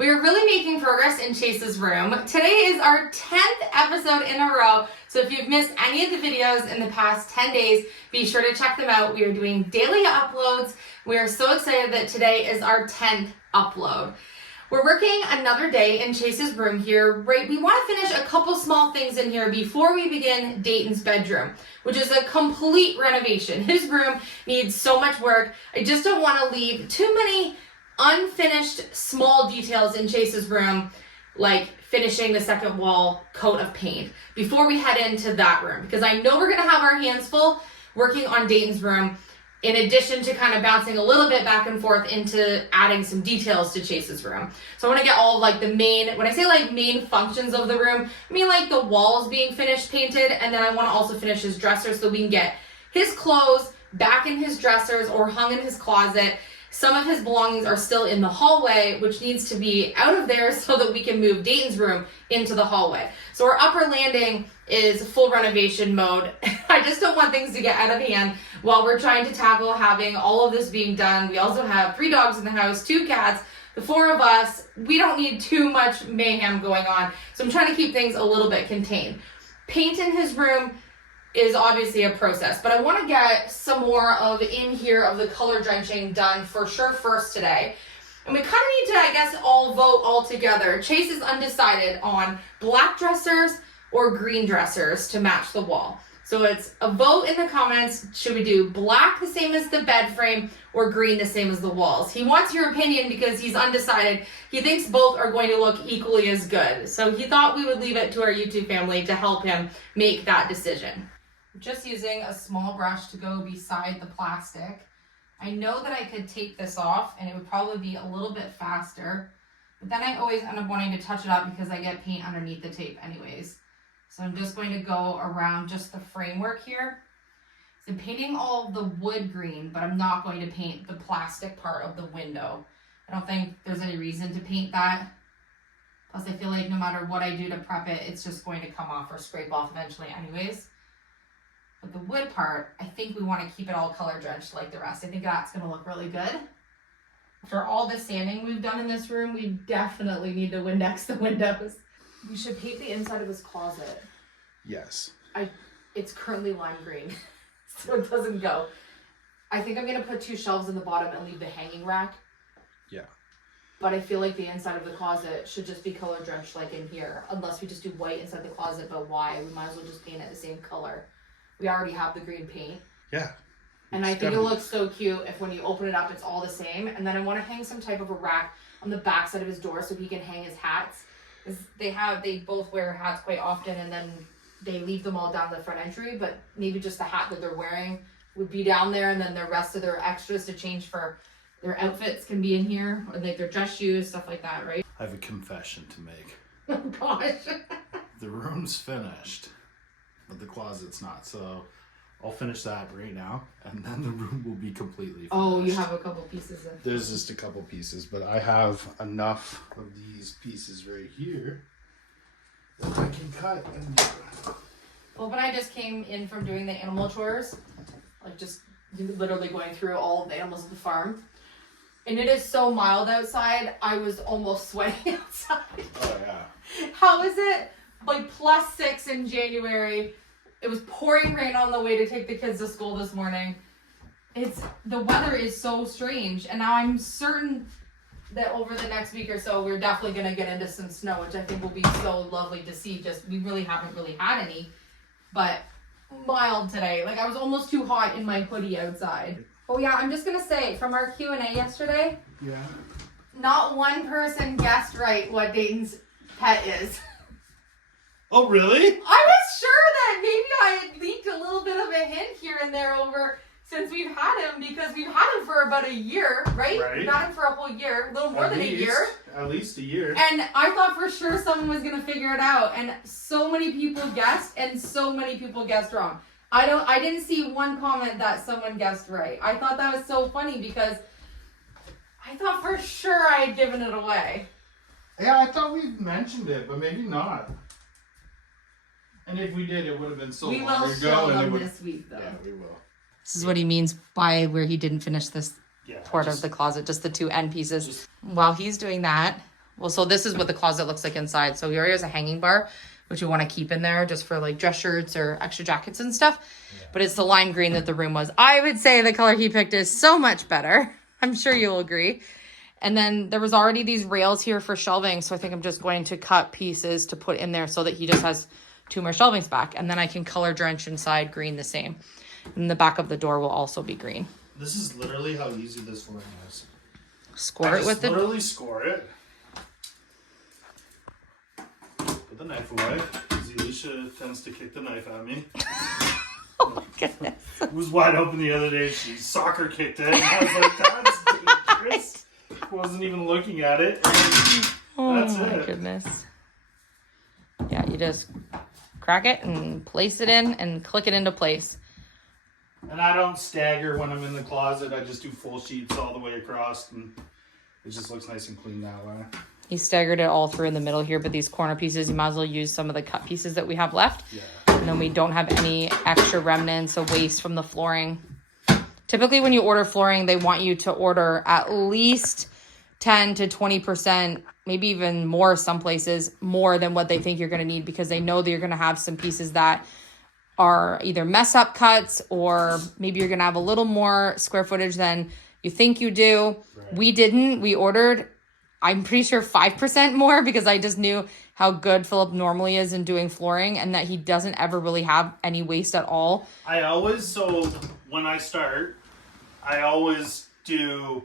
We are really making progress in Chase's room. Today is our 10th episode in a row, so if you've missed any of the videos in the past 10 days, be sure to check them out. We are doing daily uploads. We are so excited that today is our 10th upload. We're working another day in Chase's room here, right? We want to finish a couple small things in here before we begin Dayton's bedroom, which is a complete renovation. His room needs so much work. I just don't want to leave too many unfinished small details in Chase's room, like finishing the second wall coat of paint before we head into that room, because I know we're going to have our hands full working on Dayton's room, in addition to kind of bouncing a little bit back and forth into adding some details to Chase's room. So I want to get all of like the main, when I say like main functions of the room, I mean like the walls being finished painted, and then I want to also finish his dresser so we can get his clothes back in his dressers or hung in his closet. Some of his belongings are still in the hallway, which needs to be out of there so that we can move Dayton's room into the hallway. So our upper landing is full renovation mode. I just don't want things to get out of hand while we're trying to tackle having all of this being done. We also have 3 dogs in the house, 2 cats, the 4 of us. We don't need too much mayhem going on. So I'm trying to keep things a little bit contained. Paint in his room is obviously a process, but I want to get some more of in here of the color drenching done for sure first today. And we kind of need to, I guess, all vote all together. Chase is undecided on black dressers or green dressers to match the wall. So it's a vote in the comments. Should we do black the same as the bed frame or green the same as the walls? He wants your opinion because he's undecided. He thinks both are going to look equally as good. So he thought we would leave it to our YouTube family to help him make that decision. I'm just using a small brush to go beside the plastic. I know that I could take this off and it would probably be a little bit faster, but then I always end up wanting to touch it up because I get paint underneath the tape anyways. So I'm just going to go around just the framework here. So I'm painting all of the wood green, but I'm not going to paint the plastic part of the window. I don't think there's any reason to paint that. Plus I feel like no matter what I do to prep it, it's just going to come off or scrape off eventually anyways. But the wood part, I think we want to keep it all color drenched like the rest. I think that's going to look really good. After all the sanding we've done in this room, we definitely need to Windex the windows. You should paint the inside of his closet. Yes. It's currently lime green, so it doesn't go. I think I'm going to put 2 shelves in the bottom and leave the hanging rack. Yeah. But I feel like the inside of the closet should just be color drenched like in here. Unless we just do white inside the closet, but why? We might as well just paint it the same color. We already have the green paint. Yeah. And I think it looks so cute if when you open it up, it's all the same. And then I want to hang some type of a rack on the back side of his door so he can hang his hats. Because they both wear hats quite often, and then they leave them all down the front entry. But maybe just the hat that they're wearing would be down there, and then the rest of their extras to change for their outfits can be in here, or like their dress shoes, stuff like that, right? I have a confession to make. Oh gosh. The room's finished, but the closet's not. So I'll finish that right now, and then the room will be completely finished. Oh, you have a couple pieces of... There's just a couple pieces, but I have enough of these pieces right here that I can cut and do. Well, when I just came in from doing the animal chores, like just literally going through all of the animals at the farm, and it is so mild outside, I was almost sweating outside. Oh, yeah. How is it like +6 in January? It was pouring rain on the way to take the kids to school this morning. The weather is so strange, and now I'm certain that over the next week or so, we're definitely going to get into some snow, which I think will be so lovely to see. Just, we really haven't really had any, but mild today. Like, I was almost too hot in my hoodie outside. Oh yeah, I'm just going to say, from our Q&A yesterday, Yeah. not one person guessed right what Dayton's pet is. Oh, really? I was sure that maybe I had leaked a little bit of a hint here and there over since we've had him, because we've had him for about a year, right? Right. We've had him for a whole year, a little more than a year. At least a year. And I thought for sure someone was going to figure it out. And so many people guessed, and so many people guessed wrong. I didn't see one comment that someone guessed right. I thought that was so funny because I thought for sure I had given it away. Yeah, I thought we mentioned it, but maybe not. And if we did, it would have been so We long will ago. show And them would... this week, though. Yeah, we will. This is what he means by where he didn't finish this Yeah, part of the closet, just the 2 end pieces. While he's doing that, Well, so this is what the closet looks like inside. So he already has a hanging bar, which we want to keep in there just for like dress shirts or extra jackets and stuff. Yeah. But it's the lime green that the room was. I would say the color he picked is so much better. I'm sure you'll agree. And then there was already these rails here for shelving. So I think I'm just going to cut pieces to put in there so that he just has 2 more shelvings back. And then I can color drench inside green the same. And the back of the door will also be green. This is literally how easy this flooring is. Score it with it? Literally score it. Put the knife away. Elysia tends to kick the knife at me. Oh my goodness. It was wide open the other day. She soccer kicked it. And I was like, that's dangerous. Wasn't even looking at it. Oh That's my it. goodness. Yeah, you just crack it and place it in and click it into place. And I don't stagger when I'm in the closet. I just do full sheets all the way across, and it just looks nice and clean that way. He staggered it all through in the middle here, but these corner pieces, you might as well use some of the cut pieces that we have left. Yeah. And then we don't have any extra remnants of waste from the flooring. Typically when you order flooring, they want you to order at least 10 to 20%, maybe even more some places, more than what they think you're going to need, because they know that you're going to have some pieces that are either mess up cuts, or maybe you're going to have a little more square footage than you think you do. Right. We didn't. We ordered, I'm pretty sure 5% more, because I just knew how good Philip normally is in doing flooring and that he doesn't ever really have any waste at all. So when I start, I always do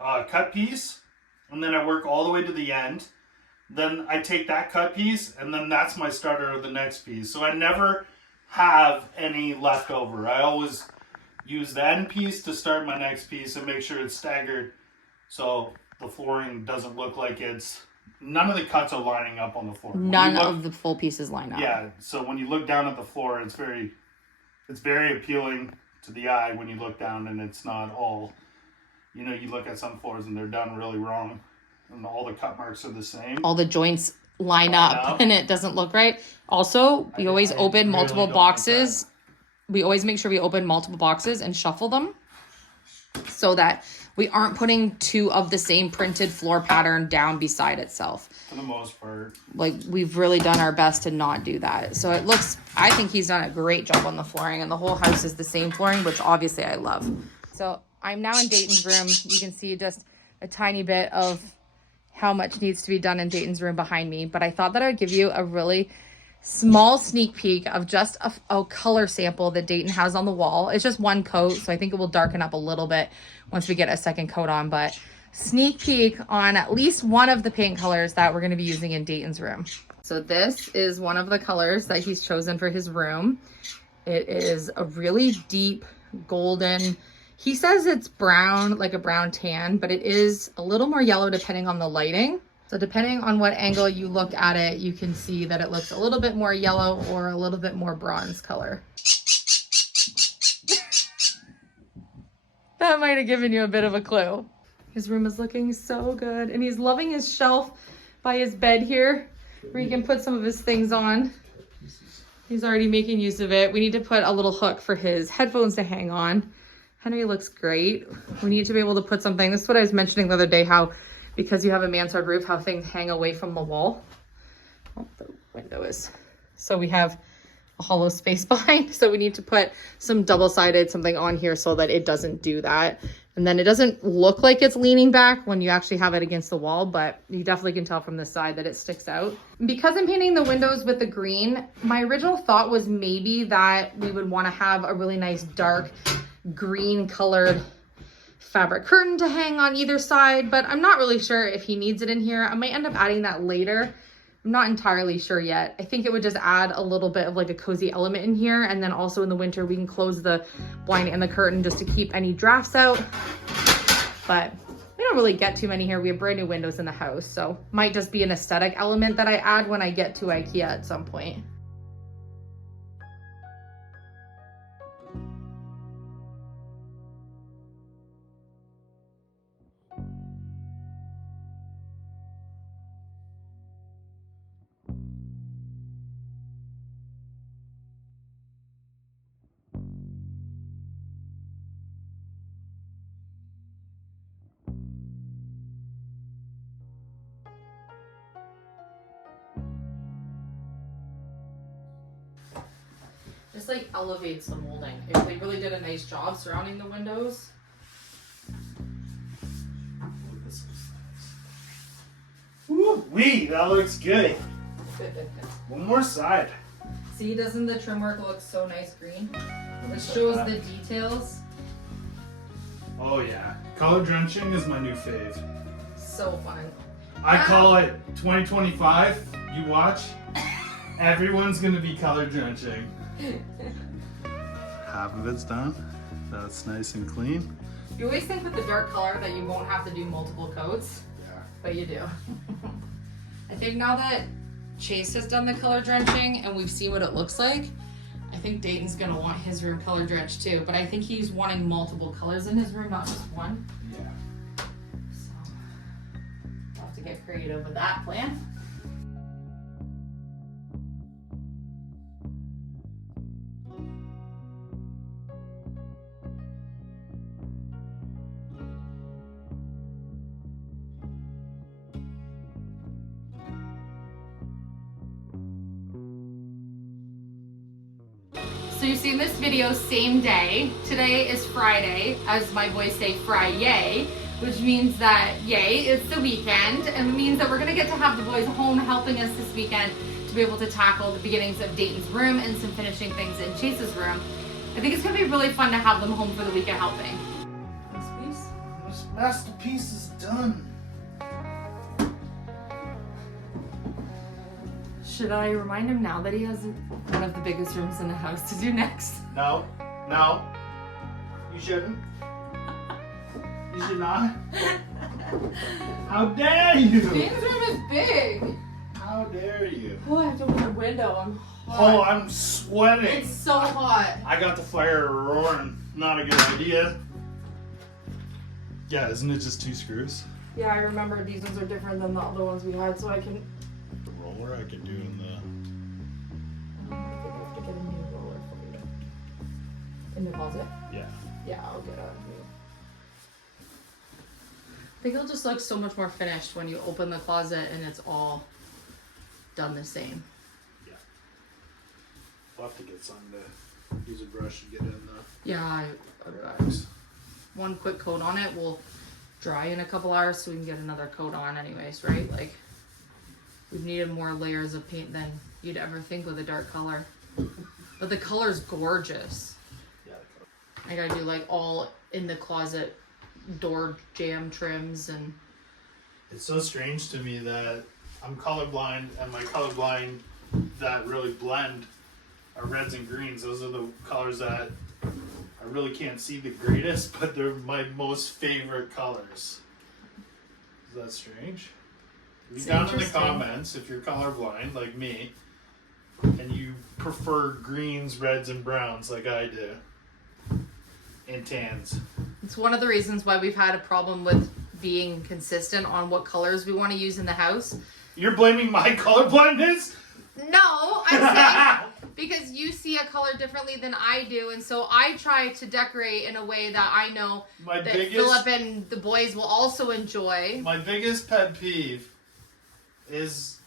a cut piece, and then I work all the way to the end. Then I take that cut piece, and then that's my starter of the next piece. So I never have any left over. I always use the end piece to start my next piece and make sure it's staggered, so the flooring doesn't look like none of the cuts are lining up on the floor. None of the full pieces line up. Yeah, so when you look down at the floor, it's very appealing to the eye when you look down, and it's not all, you look at some floors and they're done really wrong, and all the cut marks are the same. All the joints line up and it doesn't look right. Also, we always open multiple boxes. We always make sure we open multiple boxes and shuffle them so that we aren't putting 2 of the same printed floor pattern down beside itself. For the most part. Like, we've really done our best to not do that. So I think he's done a great job on the flooring, and the whole house is the same flooring, which obviously I love. So I'm now in Dayton's room. You can see just a tiny bit of how much needs to be done in Dayton's room behind me, but I thought that I would give you a really small sneak peek of just a color sample that Dayton has on the wall. It's just 1 coat, so I think it will darken up a little bit once we get a second coat on, but sneak peek on at least one of the paint colors that we're going to be using in Dayton's room. So this is one of the colors that he's chosen for his room. It is a really deep golden. He says it's brown, like a brown tan, but it is a little more yellow depending on the lighting. So depending on what angle you look at it, you can see that it looks a little bit more yellow or a little bit more bronze color. That might have given you a bit of a clue. His room is looking so good, and he's loving his shelf by his bed here where he can put some of his things on. He's already making use of it. We need to put a little hook for his headphones to hang on. Henry looks great. We need to be able to put something. This is what I was mentioning the other day, how because you have a mansard roof, how things hang away from the wall. Oh, the window is. So we have a hollow space behind. So we need to put some double-sided something on here so that it doesn't do that. And then it doesn't look like it's leaning back when you actually have it against the wall, but you definitely can tell from the side that it sticks out. Because I'm painting the windows with the green, my original thought was maybe that we would want to have a really nice dark green colored fabric curtain to hang on either side, but I'm not really sure if he needs it in here. I might end up adding that later. I'm not entirely sure yet. I think it would just add a little bit of like a cozy element in here, and then also in the winter we can close the blind and the curtain just to keep any drafts out. But we don't really get too many here. We have brand new windows in the house, so might just be an aesthetic element that I add when I get to IKEA at some point. just like elevates the molding. They really did a nice job surrounding the windows. This looks nice. Woo-wee, that looks good. One more side. See, doesn't the trim work look so nice green? It shows the details. Oh yeah, color drenching is my new fave. So fun. I call it 2025. You watch. Everyone's gonna be color drenching. Half of it's done. That's nice and clean. You always think with the dark color that you won't have to do multiple coats, Yeah. but you do. I think now that Chase has done the color drenching and we've seen what it looks like, I think Dayton's gonna want his room color drenched too, but I think he's wanting multiple colors in his room, not just one. Yeah. So, I'll have to get creative with that plan. So you've seen this video same day. Today is Friday, as my boys say, Fry-yay, which means that yay, it's the weekend, and it means that we're gonna get to have the boys home helping us this weekend to be able to tackle the beginnings of Dayton's room and some finishing things in Chase's room. I think it's gonna be really fun to have them home for the weekend helping. This piece? This masterpiece is done. Should I remind him now that he has one of the biggest rooms in the house to do next? No, no. You shouldn't. You should not. How dare you? Dayton's room is big. How dare you? Oh, I have to open the window. I'm Oh, hot. I'm sweating. It's so hot. I got the fire roaring. Not a good idea. Yeah, isn't it just 2 screws? Yeah, I remember these ones are different than the other ones we had, so I can. The roller I could do in the. I think I have to get a new roller for you. In the closet? Yeah. Yeah, I'll get a new. I think it'll just look so much more finished when you open the closet and it's all done the same. Yeah. I'll have to get something to use a brush and get in the. Yeah, one quick coat on it will dry in a couple hours so we can get another coat on anyways, right? Like, we've needed more layers of paint than you'd ever think with a dark color. But the color's gorgeous. Yeah. I gotta do like all in the closet door jamb trims and It's so strange to me that I'm colorblind and my colorblind that really blend are reds and greens. Those are the colors that I really can't see the greatest, but they're my most favorite colors. Is that strange? Leave It's down in the interesting. comments if you're colorblind like me and you prefer greens, reds, and browns like I do. And tans. it's one of the reasons why we've had a problem with being consistent on what colors we want to use in the house. You're blaming my colorblindness? No, I'm saying because you see a color differently than I do, and so I try to decorate in a way that I know My that biggest Philip and the boys will also enjoy. My biggest pet peeve is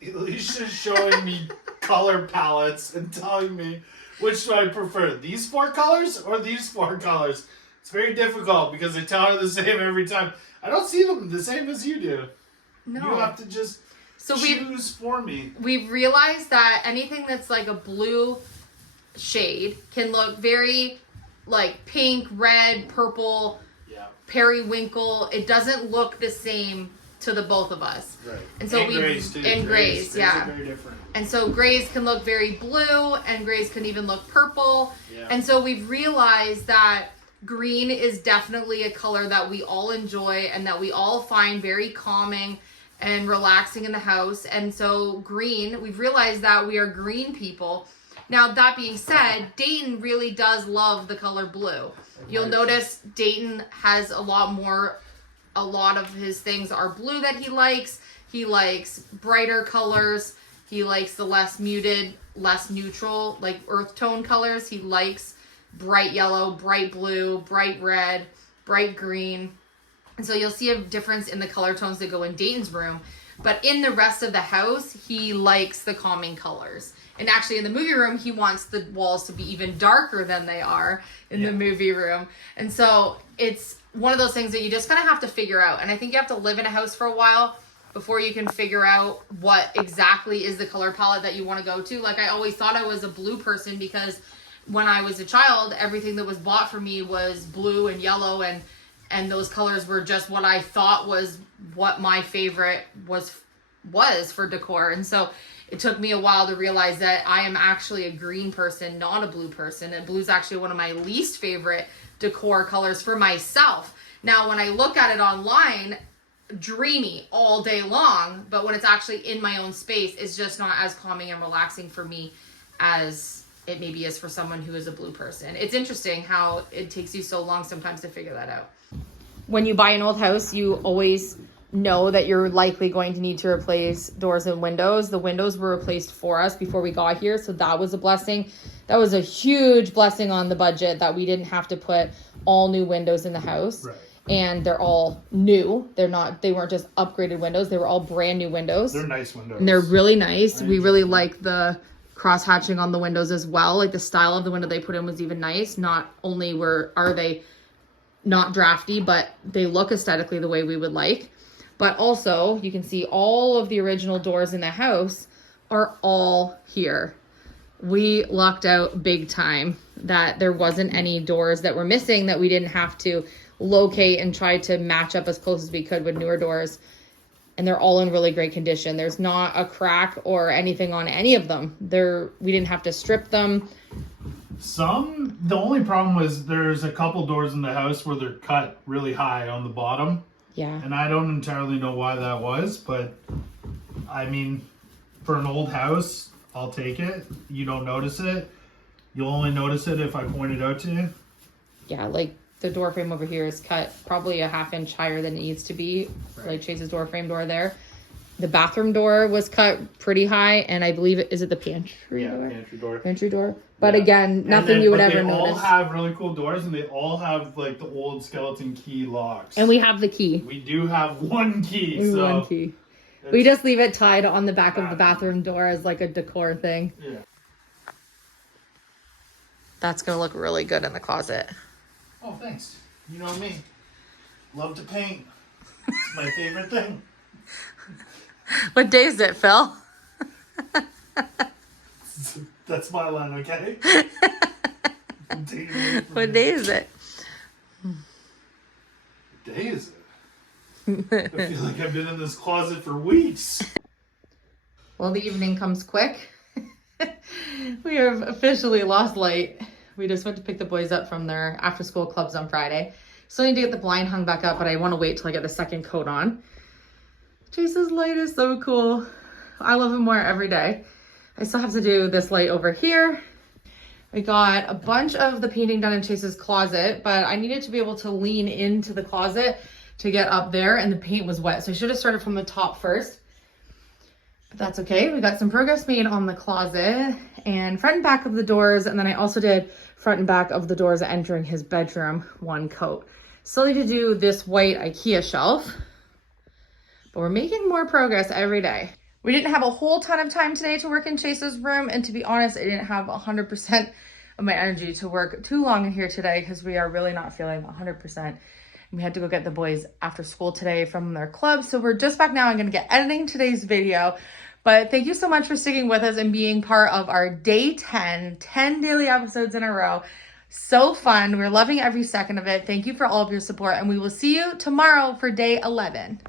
Elysia showing me color palettes and telling me which do I prefer, these 4 colors or these 4 colors. It's very difficult because I tell her the same every time. I don't see them the same as you do. No, You have to just so choose for me. we've realized that anything that's like a blue shade can look very like pink, red, purple, Yeah, periwinkle. It doesn't look the same to the both of us. right. And so grays too. and grays, yeah. are very different. And so grays can look very blue and grays can even look purple. Yeah. And so we've realized that green is definitely a color that we all enjoy and that we all find very calming and relaxing in the house. And so green, we've realized that we are green people. Now, that being said, Dayton really does love the color blue. You'll notice Dayton has a lot of his things are blue that he likes. He likes brighter colors. He likes the less muted, less neutral, like earth tone colors. He likes bright yellow, bright blue, bright red, bright green. And so you'll see a difference in the color tones that go in Dayton's room. But in the rest of the house, he likes the calming colors. And actually in the movie room, he wants the walls to be even darker than they are in the movie room. And so it's one of those things that you just kind of have to figure out. And I think you have to live in a house for a while before you can figure out what exactly is the color palette that you want to go to. Like I always thought I was a blue person because when I was a child, everything that was bought for me was blue and yellow, and those colors were just what I thought was what my favorite was for decor. And so it took me a while to realize that I am actually a green person, not a blue person. And blue is actually one of my least favorite decor colors for myself. Now, when I look at it online, dreamy all day long, but when it's actually in my own space, it's just not as calming and relaxing for me as it maybe is for someone who is a blue person. It's interesting how it takes you so long sometimes to figure that out. When you buy an old house, you always know that you're likely going to need to replace doors and windows. The windows were replaced for us before we got here, so that was a blessing. That was a huge blessing on the budget that we didn't have to put all new windows in the house. Right. And they're all new. They weren't just upgraded windows. They were all brand new windows. They're nice windows. And they're really nice. We really like the cross hatching on the windows as well. Like the style of the window they put in was even nice. Not only are they not drafty, but they look aesthetically the way we would like. But also you can see all of the original doors in the house are all here. We lucked out big time that there wasn't any doors that were missing that we didn't have to locate and try to match up as close as we could with newer doors. And they're all in really great condition. There's not a crack or anything on any of them. We didn't have to strip them. The only problem was there's a couple doors in the house where they're cut really high on the bottom. Yeah. And I don't entirely know why that was, but I mean, for an old house, I'll take it. You don't notice it. You'll only notice it if I point it out to you. Yeah, like the door frame over here is cut probably a ½ inch higher than it needs to be. Right. Like Chase's door frame door there. The bathroom door was cut pretty high, and I believe is it the pantry door? Pantry door. Pantry door. But again, nothing you would ever notice. They all have really cool doors, and they all have like the old skeleton key locks. And we have the key. We do have one key. One key. We just leave it tied on the back of the bathroom door as like a decor thing. Yeah. That's gonna look really good in the closet. Oh, thanks. You know me. Love to paint. It's my favorite thing. What day is it, Phil? That's my line, okay? What day is it? What day is it? I feel like I've been in this closet for weeks. Well, the evening comes quick. We have officially lost light. We just went to pick the boys up from their after school clubs on Friday. Still need to get the blind hung back up, but I want to wait till I get the second coat on. Chase's light is so cool. I love him more every day. I still have to do this light over here. We got a bunch of the painting done in Chase's closet, but I needed to be able to lean into the closet to get up there, and the paint was wet. So I should have started from the top first. But that's okay. We got some progress made on the closet and front and back of the doors. And then I also did front and back of the doors entering his bedroom, one coat. Still need to do this white IKEA shelf, but we're making more progress every day. We didn't have a whole ton of time today to work in Chase's room. And to be honest, I didn't have 100% of my energy to work too long in here today because we are really not feeling 100%. We had to go get the boys after school today from their club. So we're just back now. I'm going to get editing today's video. But thank you so much for sticking with us and being part of our day 10 daily episodes in a row. So fun. We're loving every second of it. Thank you for all of your support. And we will see you tomorrow for day 11.